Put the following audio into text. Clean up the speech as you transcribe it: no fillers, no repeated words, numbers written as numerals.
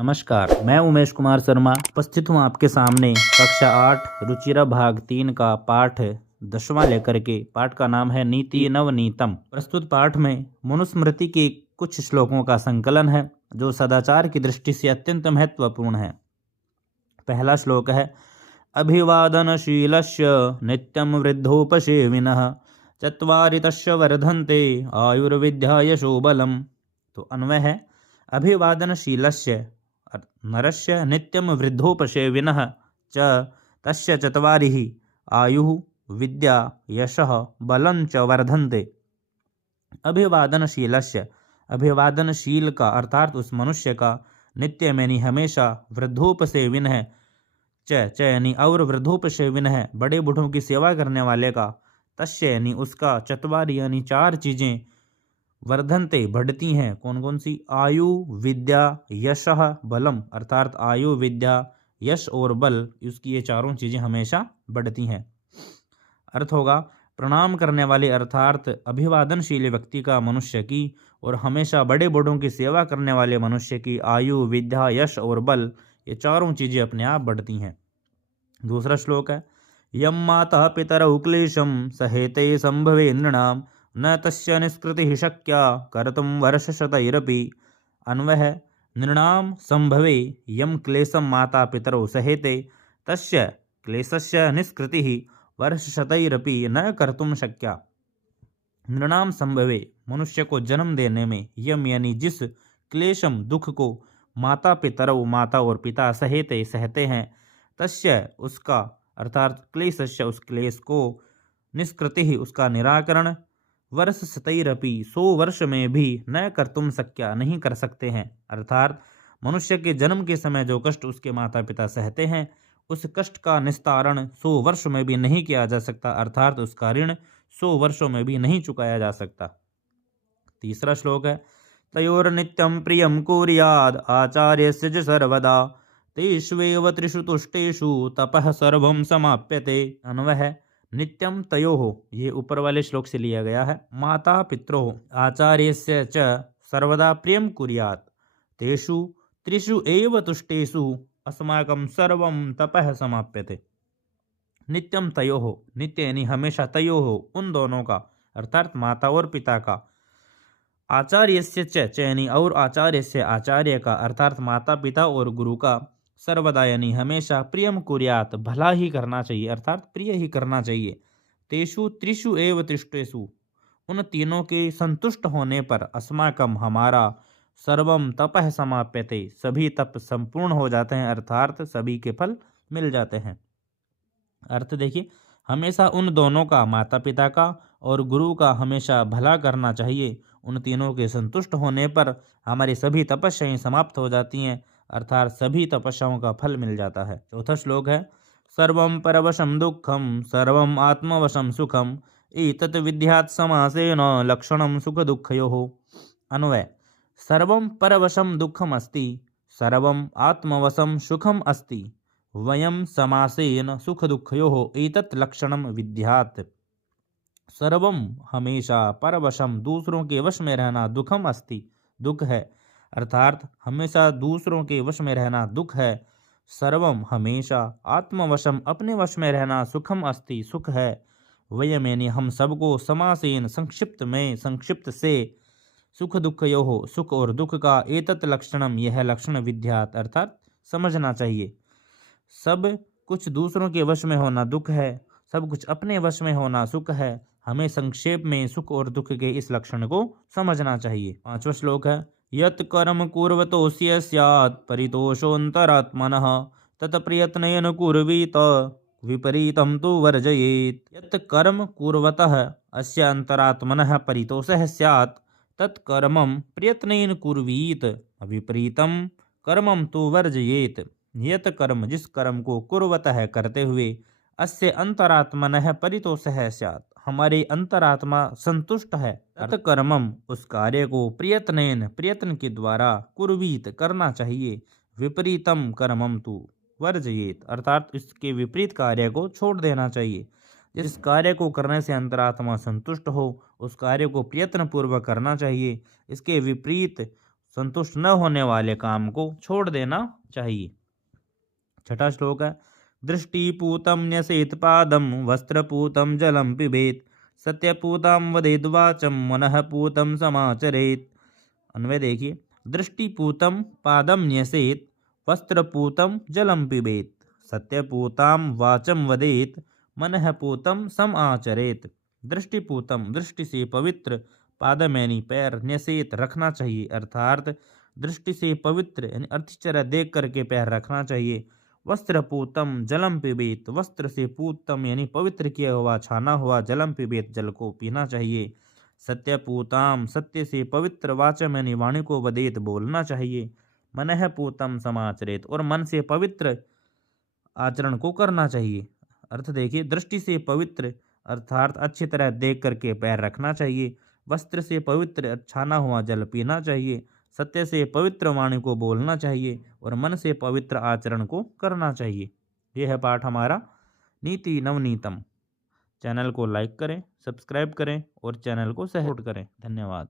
नमस्कार, मैं उमेश कुमार शर्मा उपस्थित हूँ आपके सामने कक्षा 8 रुचिरा भाग 3 का पाठ 10वां लेकर के। पाठ का नाम है नीति नवनीतम। प्रस्तुत पाठ में मनुस्मृति के कुछ श्लोकों का संकलन है जो सदाचार की दृष्टि से अत्यंत महत्वपूर्ण है। पहला श्लोक है अभिवादनशीलस्य नित्यं वृद्धोपसेविनः चत्वारि तस्य वर्धन्ते आयुर्विद्या यशो बलम्। तो अन्वय है अभिवादनशीलस्य नरस्य नित्यं वृद्धोपसेविनः च तस्य चत्वारिः आयुः विद्या यशः बलं च वर्धन्ते। अभिवादनशीलस्य, अभिवादनशील का अर्थात उस मनुष्य का, नित्य यानी हमेशा, वृद्धोपसेविन है, च यानी और वृद्धोपसेविन है, बड़े बूढ़ों की सेवा करने वाले का, तस्य यानी उसका, चत्वारि यानी चार चीजें, वर्धन्ते बढ़ती हैं। कौन कौन सी? आयु विद्या यशः बलम, अर्थात आयु विद्या यश और बल, उसकी ये चारों चीजें हमेशा बढ़ती हैं। अर्थ होगा प्रणाम करने वाले अर्थात अभिवादनशील व्यक्ति का मनुष्य की और हमेशा बड़े बूढ़ों की सेवा करने वाले मनुष्य की आयु विद्या यश और बल, ये चारों चीजें अपने आप बढ़ती हैं। दूसरा श्लोक है यम माता पितरौ क्लेशम सहेते संभवे नृणाम न तस्य निष्कृतिः शक्या कर्तुं वर्षशतैरपि। अन्वय है नृणाम संभवे यम क्लेशम माता पितरौ सहेते तस्य क्लेशस्य निष्कृतिः वर्षशतैरपि न कर्तुं शक्या। नृणाम संभवे, मनुष्य को जन्म देने में, यम यानी जिस, क्लेशम दुख को, माता पितरौ माता और पिता, सहेते सहते हैं, तस्य उसका अर्थात क्लेशस्य उस क्लेश को, निष्कृति उसका निराकरण, वर्ष शतैरपि 100 वर्ष में भी, न कर्तुम शक्या नहीं कर सकते हैं, अर्थात मनुष्य के जन्म के समय जो कष्ट उसके माता पिता सहते हैं उस कष्ट का निस्तारण 100 वर्ष में भी नहीं किया जा सकता, अर्थात उसका ऋण 100 वर्षों में भी नहीं चुकाया जा सकता। तीसरा श्लोक है तयोर्नित्यं प्रियं कुर्याद आचार्यस्य च सर्वदा तेष्वेव त्रिषु तुष्टेषु तपः सर्वं समाप्यते। अन्वय है नित्यम तयोः, ये ऊपर वाले श्लोक से लिया गया है, माता पित्रोः आचार्यस्य च सर्वदा प्रियं कुर्यात् तेषु त्रिषु एव तुष्टेषु अस्माकं सर्वं तपः समाप्यते। नित्यम तयोः, नित्य यानी हमेशा, तयोः उन दोनों का, अर्थात माता और पिता का, आचार्यस्य च यानी और आचार्यस्य आचार्य का, अर्थात माता पिता और गुरु का, सर्वदा यानी हमेशा, प्रियम कुर्यात भला ही करना चाहिए, अर्थात प्रिय ही करना चाहिए, तेषु त्रिषु एव तिष्ठेषु उन तीनों के संतुष्ट होने पर, अस्माकम हमारा, सर्वम तपः समाप्यते सभी तप संपूर्ण हो जाते हैं, अर्थात सभी के फल मिल जाते हैं। अर्थ देखिए, हमेशा उन दोनों का, माता पिता का और गुरु का हमेशा भला करना चाहिए, उन तीनों के संतुष्ट होने पर हमारी सभी तपस्याएं समाप्त हो जाती हैं, अर्थात सभी तपस्याओं का फल मिल जाता है। चौथा श्लोक है सर्वं परवशं दुःखं सर्वं आत्मवशं सुखम एतत् विद्यात् समासेन लक्षणं सुख दुःखयोः। अन्वय सर्वं परवशं दुःखम अस्ति सर्वं आत्मवशं सुखम अस्ति वयं समासेन सुख दुःखयोः एतत् लक्षणं विद्यात्। सर्वम हमेशा, परवशम दूसरों के वश में रहना, दुखम अस्ति दुख है, अर्थात हमेशा दूसरों के वश में रहना दुख है, सर्वम हमेशा, आत्मवशम अपने वश में रहना, सुखम अस्ति सुख है, वयम यानी हम सबको, समासेन संक्षिप्त में, संक्षिप्त से, सुख दुःखयोः सुख और दुख का, एतत् लक्षणम यह लक्षण विद्यात् अर्थात समझना चाहिए। सब कुछ दूसरों के वश में होना दुख है, सब कुछ अपने वश में होना सुख है, हमें संक्षेप में सुख और दुख के इस लक्षण को समझना चाहिए। पांचवा श्लोक है यत् कर्म कुर्वतोऽस्य स्यात् परितोषोऽन्तरात्मनः तत् प्रयत्नेन कुर्वीत विपरीतं तु वर्जयेत्। यत् कर्म कुर्वतः अस्य अन्तरात्मनः परितोषः स्यात् तत् कर्मं प्रयत्नेन कुर्वीत विपरीतं कर्मं तु वर्जयेत्। यत् कर्म, जिस कर्म को, कुर्वतः करते हुए, अस्य अंतरात्मनः परितोषः स्यात् हमारी अंतरात्मा संतुष्ट है, तत् कर्मम उस कार्य को, प्रयत्नेन प्रयत्न के द्वारा, कुर्वीत करना चाहिए, विपरीतम कर्मम तु वर्जयेत अर्थात इसके विपरीत कार्य को छोड़ देना चाहिए। जिस कार्य को करने से अंतरात्मा संतुष्ट हो उस कार्य को प्रयत्न पूर्वक करना चाहिए, इसके विपरीत संतुष्ट न होने वाले काम को छोड़ देना चाहिए। छठा श्लोक है, दृष्टिपूतं न्यसेत पादं वस्त्रपूतं जलं पिबेत सत्यपूतां वदेद् वाचं मनः पूतं समाचरेत। अन्वय देखिए, दृष्टिपूतं पादं न्यसेत वस्त्रपूतं जलं पिबेत सत्यपूतां वाचं वदेत मनः पूतं सम आचरेत। दृष्टिपूतम दृष्टि से पवित्र, पादम यानी पैर, न्यसेत रखना चाहिए, अर्थात दृष्टि से पवित्र यानी अतिचर्या देख करके पैर रखना चाहिए। वस्त्रपूतम जलम पिबेत, वस्त्र से पूतम यानी पवित्र किया हुआ छाना हुआ जलम पिबेत जल को पीना चाहिए। सत्यपूताम सत्य से पवित्र, वाचम यानी वाणी को वदेत बोलना चाहिए। मनः पूतम समाचरेत और मन से पवित्र आचरण को करना चाहिए। अर्थ देखिए, दृष्टि से पवित्र अर्थात अच्छी तरह देख करके पैर रखना चाहिए। वस्त्र से पवित्र छाना हुआ जल पीना चाहिए। सत्य से पवित्र वाणी को बोलना चाहिए और मन से पवित्र आचरण को करना चाहिए। यह है पाठ हमारा नीति नवनीतम। चैनल को लाइक करें, सब्सक्राइब करें और चैनल को सपोर्ट करें। धन्यवाद।